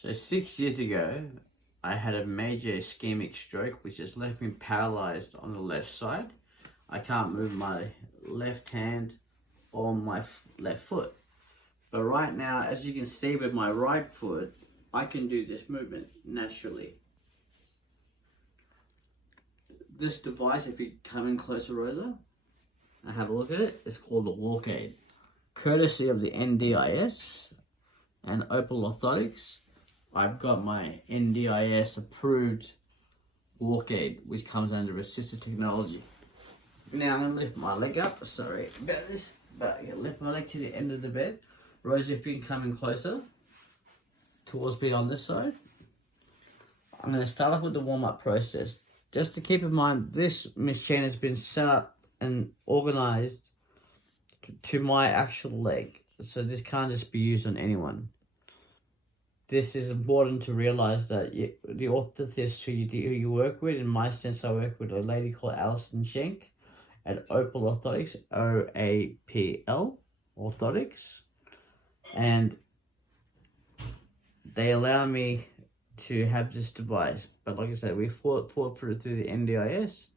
So 6 years ago, I had a major ischemic stroke, which has left me paralyzed on the left side. I can't move my left hand or my left foot. But right now, as you can see with my right foot, I can do this movement naturally. This device, if you come in closer, Rosa, and have a look at it, it's called a walk aid. Courtesy of the NDIS and Opal Orthotics, I've got my NDIS approved walk aid, which comes under assistive technology. Now I'm going to lift my leg up. Sorry about this, but I'm going to lift my leg to the end of the bed. Rosa, if you can come in closer towards me on this side. I'm going to start off with the warm-up process. Just to keep in mind, this machine has been set up and organized to my actual leg. So this can't just be used on anyone. This is important to realize that the orthotist who you work with, in my sense, I work with a lady called Alison Schenk at Opal Orthotics, OAPL Orthotics, and they allow me to have this device. But like I said, we fought through the NDIS,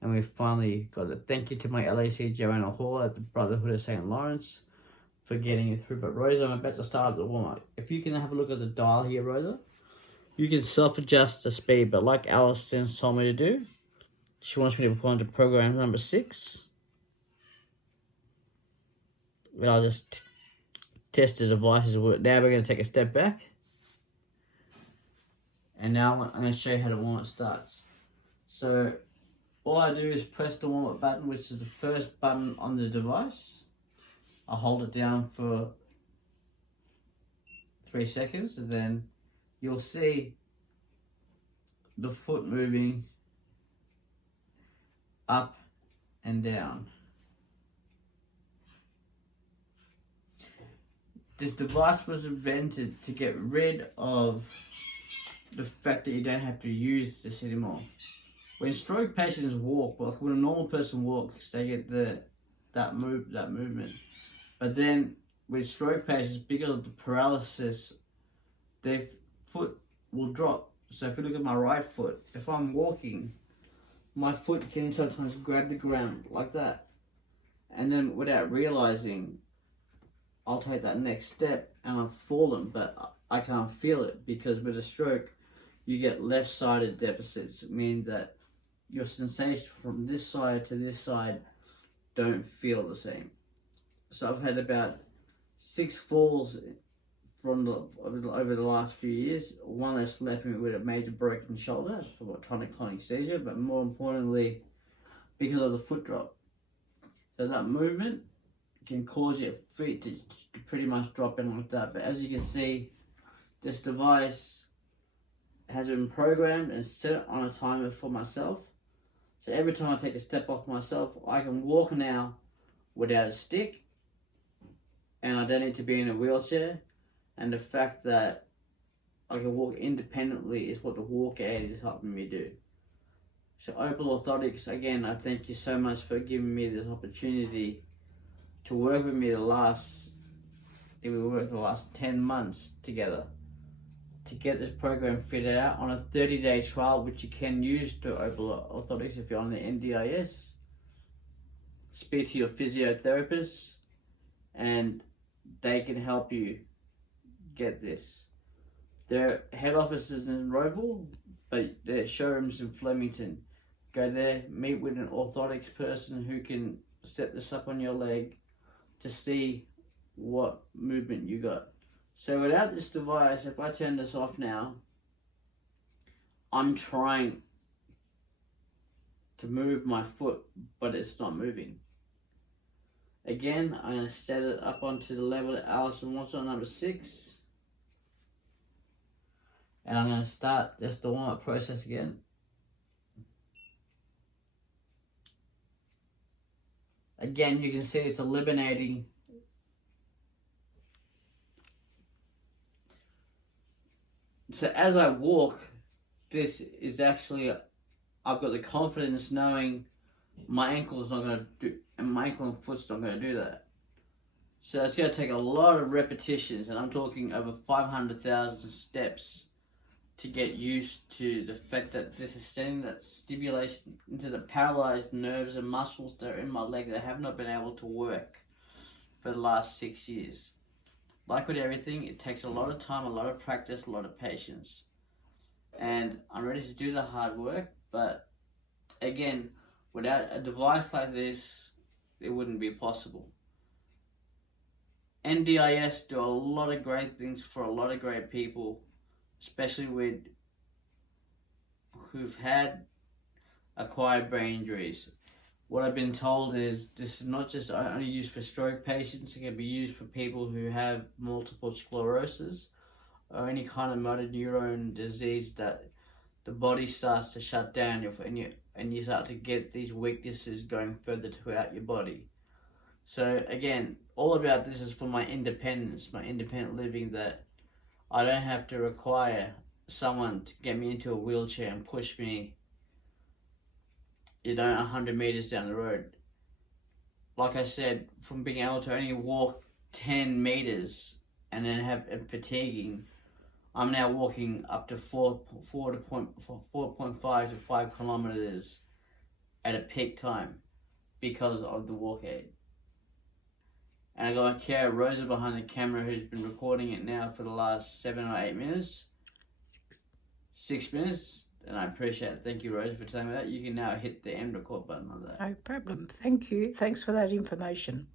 and we finally got it. Thank you to my LAC Joanna Hall at the Brotherhood of St. Lawrence for getting it through. But Rosa, I'm about to start the warm-up. If you can have a look at the dial here, Rosa, you can self-adjust the speed, but like Alison told me to do, she wants me to put on to program number 6. And I'll just test the devices. Now we're going to take a step back. And now I'm going to show you how the warm-up starts. So all I do is press the warm-up button, which is the first button on the device. I'll hold it down for 3 seconds, and then you'll see the foot moving up and down. This device was invented to get rid of the fact that you don't have to use this anymore. When stroke patients walk, well, when a normal person walks, they get that movement. But then with stroke patients, because of the paralysis, their foot will drop. So if you look at my right foot, if I'm walking, my foot can sometimes grab the ground like that. And then without realizing, I'll take that next step and I've fallen, but I can't feel it, because with a stroke, you get left-sided deficits. It means that your sensation from this side to this side don't feel the same. So I've had about 6 falls over the last few years. One that's left me with a major broken shoulder from a tonic-clonic seizure, but more importantly, because of the foot drop. So that movement can cause your feet to pretty much drop in like that. But as you can see, this device has been programmed and set on a timer for myself. So every time I take a step off myself, I can walk now without a stick, and I don't need to be in a wheelchair. And the fact that I can walk independently is what the walk aid is helping me do. So Opal Orthotics, again, I thank you so much for giving me this opportunity to work with me we worked the last 10 months together to get this program fitted out on a 30-day trial, which you can use to Opal Orthotics if you're on the NDIS. Speak to your physiotherapist, and they can help you get this. Their head office is in Roval, but their showroom's in Flemington. Go there, meet with an orthotics person who can set this up on your leg to see what movement you got. So without this device, if I turn this off now, I'm trying to move my foot, but it's not moving. Again, I'm going to set it up onto the level that Alison wants on number 6. And I'm going to start just the warm-up process again. Again, you can see it's eliminating so as I walk, this is actually, I've got the confidence knowing my ankle is not going to do, and my ankle and foot's not going to do that. So it's going to take a lot of repetitions, and I'm talking over 500,000 steps to get used to the fact that this is sending that stimulation into the paralyzed nerves and muscles that are in my leg that have not been able to work for the last 6 years. Like with everything, it takes a lot of time, a lot of practice, a lot of patience. And I'm ready to do the hard work, but again, without a device like this, it wouldn't be possible. NDIS do a lot of great things for a lot of great people, especially with who've had acquired brain injuries. What I've been told is this is not just only used for stroke patients, it can be used for people who have multiple sclerosis or any kind of motor neuron disease that the body starts to shut down and you start to get these weaknesses going further throughout your body. So again, all about this is for my independence, my independent living, that I don't have to require someone to get me into a wheelchair and push me, 100 meters down the road. Like I said, from being able to only walk 10 meters and then fatiguing, I'm now walking up to 4.5 to 5 kilometers at a peak time because of the walk aid. And I got Kara Rosa behind the camera who's been recording it now for the last 7 or 8 minutes. 6 minutes. And I appreciate it. Thank you, Rosa, for telling me that. You can now hit the end record button on that. No problem. Thank you. Thanks for that information.